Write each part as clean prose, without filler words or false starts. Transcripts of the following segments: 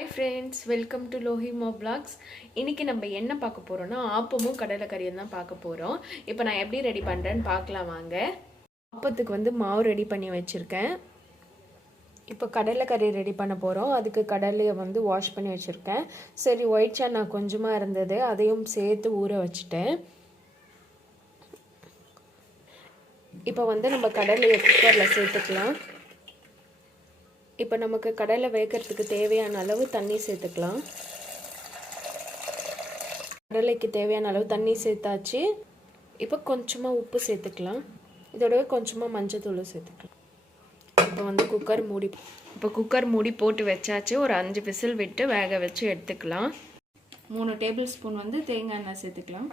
Hi friends, welcome to Lohimo Vlogs. இன்னைக்கு நம்ம என்ன பார்க்க போறோம்னா ஆப்பமும் கடலைக்கறியும் தான் பார்க்க போறோம். இப்போ நான் எப்படி ரெடி பண்றேன்னு பார்க்கலாம் வாங்க. ஆப்பத்துக்கு வந்து மாவு ரெடி பண்ணி வச்சிருக்கேன். இப்போ கடலைக்கறி ரெடி பண்ண போறோம். அதுக்கு கடலையை வந்து வாஷ் பண்ணி வச்சிருக்கேன். சரி ஒயிட் சன்னா கொஞ்சமா இருந்தது அதையும் சேர்த்து ஊற வச்சிட்டேன். இப்போ வந்து நம்ம கடலையை குக்கர்ல சேர்த்துக்கலாம். இப்போ நமக்கு கடலை வேகிறதுக்கு தேவையான அளவு தண்ணி சேர்த்துக்கலாம். கடலைக்கு தேவையான அளவு தண்ணி சேர்த்தாச்சு. இப்போ கொஞ்சமாக உப்பு சேர்த்துக்கலாம். இதோடவே கொஞ்சமாக மஞ்சத்தூள் சேர்த்துக்கலாம். இப்போ வந்து குக்கர் மூடி போட்டு வச்சாச்சு. ஒரு 5 விசில் விட்டு வேக வச்சு எடுத்துக்கலாம். 3 டேபிள் ஸ்பூன் வந்து தேங்காய் எண்ணெய் சேர்த்துக்கலாம்.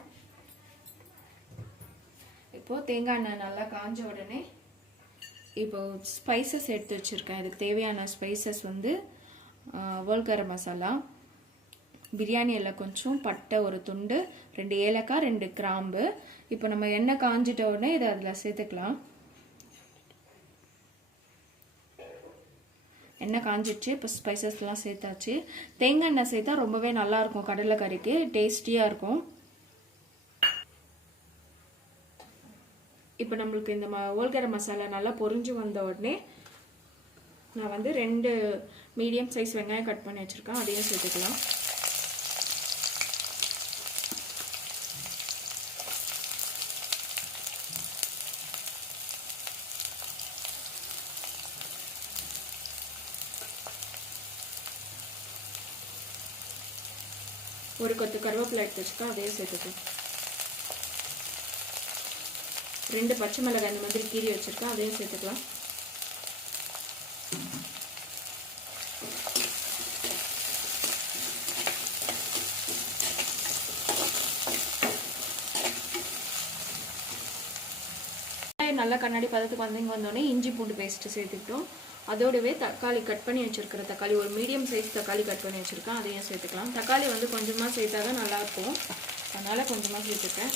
இப்போது தேங்காய் எண்ணெய் நல்லா காஞ்ச உடனே இப்போ ஸ்பைசஸ் எடுத்து வச்சுருக்கேன். இதுக்கு தேவையான ஸ்பைசஸ் வந்து ஹோல் கரம் மசாலா, பிரியாணி எல்லாம் கொஞ்சம், பட்டை ஒரு துண்டு, 2 ஏலக்காய், 2 கிராம்பு. இப்போ நம்ம எண்ணெய் காஞ்சிட்ட உடனே இதை அதில் சேர்த்துக்கலாம். எண்ணெய் காஞ்சிடுச்சு. இப்போ ஸ்பைசஸ்லாம் சேர்த்தாச்சு. தேங்காய் எண்ணெய் சேர்த்தா ரொம்பவே நல்லாயிருக்கும். கடலைக்கறிக்கு டேஸ்டியாக இருக்கும். இப்போ நம்மளுக்கு இந்த ஹோல் கரம் மசாலா நல்லா பொரிஞ்சு வந்த உடனே நான் வந்து 2 மீடியம் சைஸ் வெங்காயம் கட் பண்ணி வச்சுருக்கேன். அதையும் சேர்த்துக்கலாம். ஒரு கொத்து கருவேப்பிலை எடுத்து வச்சுக்கேன். அதையும் சேர்த்துக்கலாம். 2 பச்சை மிளகாய் இந்த மாதிரி கீறி வச்சிருக்கேன். அதையும் சேர்த்துக்கலாம். நல்லா கண்ணாடி பதத்துக்கு வந்தோடனே இஞ்சி பூண்டு பேஸ்ட் சேர்த்துக்கிட்டோம். அதோடவே தக்காளி கட் பண்ணி வச்சிருக்கிற தக்காளி, ஒரு மீடியம் சைஸ் தக்காளி கட் பண்ணி வச்சிருக்கேன். அதையும் சேர்த்துக்கலாம். தக்காளி வந்து கொஞ்சமாக சேர்த்தா தான் நல்லாயிருக்கும். அதனால் கொஞ்சமாக சேர்த்துக்கேன்.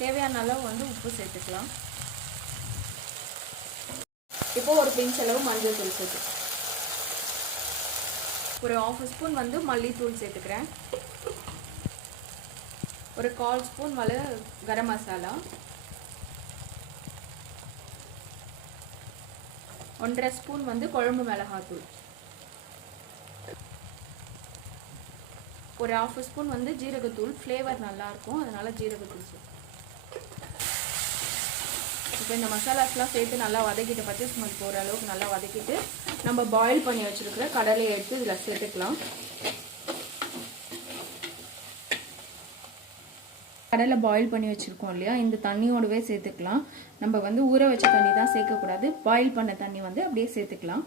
தேவையான அளவு வந்து உப்பு சேர்த்துக்கலாம். இப்போ ஒரு பிஞ்ச் அளவு மஞ்சள் தூள் சேர்த்துக்கலாம். ஒரு 1/2 ஸ்பூன் வந்து மல்லித்தூள் சேர்த்துக்கிறேன். ஒரு 1/4 ஸ்பூன் கரம் மசாலா, 1/2 ஸ்பூன் வந்து குழம்பு மிளகாத்தூள், ஒரு 1/2 ஸ்பூன் வந்து ஜீரகத்தூள். ஃப்ளேவர் நல்லாயிருக்கும், அதனால ஜீரகத்தூள் சேர்த்து. இப்போ இந்த மசாலாஸ்லாம் சேர்த்து நல்லா வதக்கிட்டு பச்சை ஸ்மெல் போகிற அளவுக்கு நல்லா வதக்கிட்டு நம்ம பாயில் பண்ணி வச்சுருக்கிற கடலையை எடுத்து இதில் சேர்த்துக்கலாம். கடலை பாயில் பண்ணி வச்சுருக்கோம் இல்லையா, இந்த தண்ணியோடவே சேர்த்துக்கலாம். நம்ம வந்து ஊற வச்ச தண்ணி தான் சேர்க்கக்கூடாது. பாயில் பண்ண தண்ணி வந்து அப்படியே சேர்த்துக்கலாம்.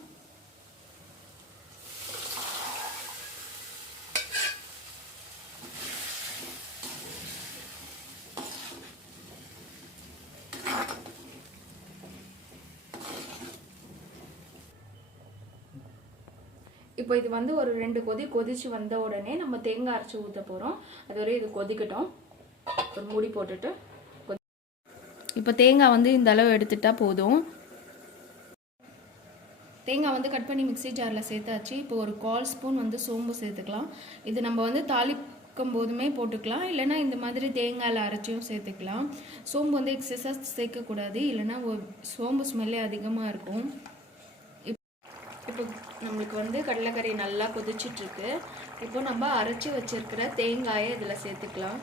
இப்போ இது வந்து ஒரு 2 கொதிச்சு வந்த உடனே நம்ம தேங்காய் அரைச்சி ஊற்ற போகிறோம். அதுவரை இது கொதிக்கட்டும். ஒரு மூடி போட்டுட்டு இப்போ தேங்காய் வந்து இந்த அளவு எடுத்துட்டா போதும். தேங்காய் வந்து கட் பண்ணி மிக்ஸி ஜாரில் சேர்த்தாச்சு. இப்போ ஒரு 1/4 ஸ்பூன் வந்து சோம்பு சேர்த்துக்கலாம். இது நம்ம வந்து தாளிக்கும் போதுமே போட்டுக்கலாம், இல்லைனா இந்த மாதிரி தேங்காயில் அரைச்சியும் சேர்த்துக்கலாம். சோம்பு வந்து எக்ஸஸாக சேர்க்கக்கூடாது, இல்லைனா சோம்பு ஸ்மெல்லே அதிகமாக இருக்கும். இப்போ நம்மளுக்கு வந்து கடலைக்கறி நல்லா கொதிச்சிட்ருக்கு. இப்போ நம்ம அரைச்சி வச்சிருக்கிற தேங்காயை இதில் சேர்த்துக்கலாம்.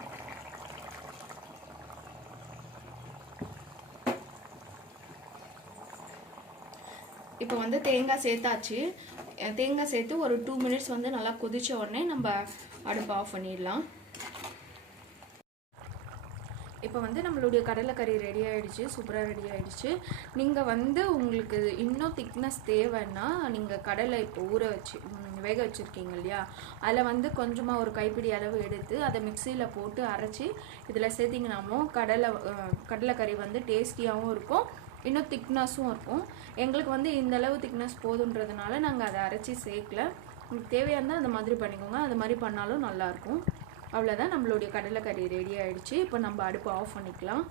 இப்போ வந்து தேங்காய் சேர்த்தாச்சு. தேங்காய் சேர்த்து ஒரு 2 மினிட்ஸ் வந்து நல்லா கொதிச்ச உடனே நம்ம அடுப்பை ஆஃப் பண்ணிடலாம். இப்போ வந்து நம்மளுடைய கடலைக்கறி ரெடி ஆகிடுச்சு, சூப்பராக ரெடி ஆகிடுச்சு. நீங்கள் வந்து உங்களுக்கு இன்னும் திக்னஸ் தேவைன்னா நீங்கள் கடலை இப்போ வேக வச்சுருக்கீங்க இல்லையா, அதில் வந்து கொஞ்சமாக ஒரு கைப்பிடி அளவு எடுத்து அதை மிக்சியில் போட்டு அரைச்சி இதில் சேர்த்திங்கனாமோ கடலைக்கறி வந்து டேஸ்டியாகவும் இருக்கும், இன்னும் திக்னஸும் இருக்கும். எங்களுக்கு வந்து இந்தளவு திக்னஸ் போதுன்றதுனால நாங்கள் அதை அரைச்சி சேர்க்கல. உங்களுக்கு தேவையானதான் அந்த மாதிரி பண்ணிக்கோங்க. அது மாதிரி பண்ணாலும் நல்லாயிருக்கும். அவ்வளோதான், நம்மளுடைய கடலைக்கறி ரெடி ஆகிடுச்சு. இப்போ நம்ம அடுப்பு ஆஃப் பண்ணிக்கலாம்.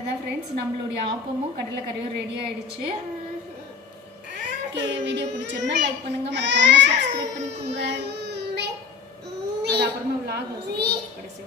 அவ்வளோதான் ஃப்ரெண்ட்ஸ், நம்மளுடைய ஆப்பமும் கடலைக்கறியும் ரெடி ஆகிடுச்சு. ஓகே, வீடியோ பிடிச்சிருந்தா லைக் பண்ணுங்கள், மறக்காமல் சப்ஸ்கிரைப் பண்ணிக்கோங்க. அது அப்புறமா விலாகில் கடைசி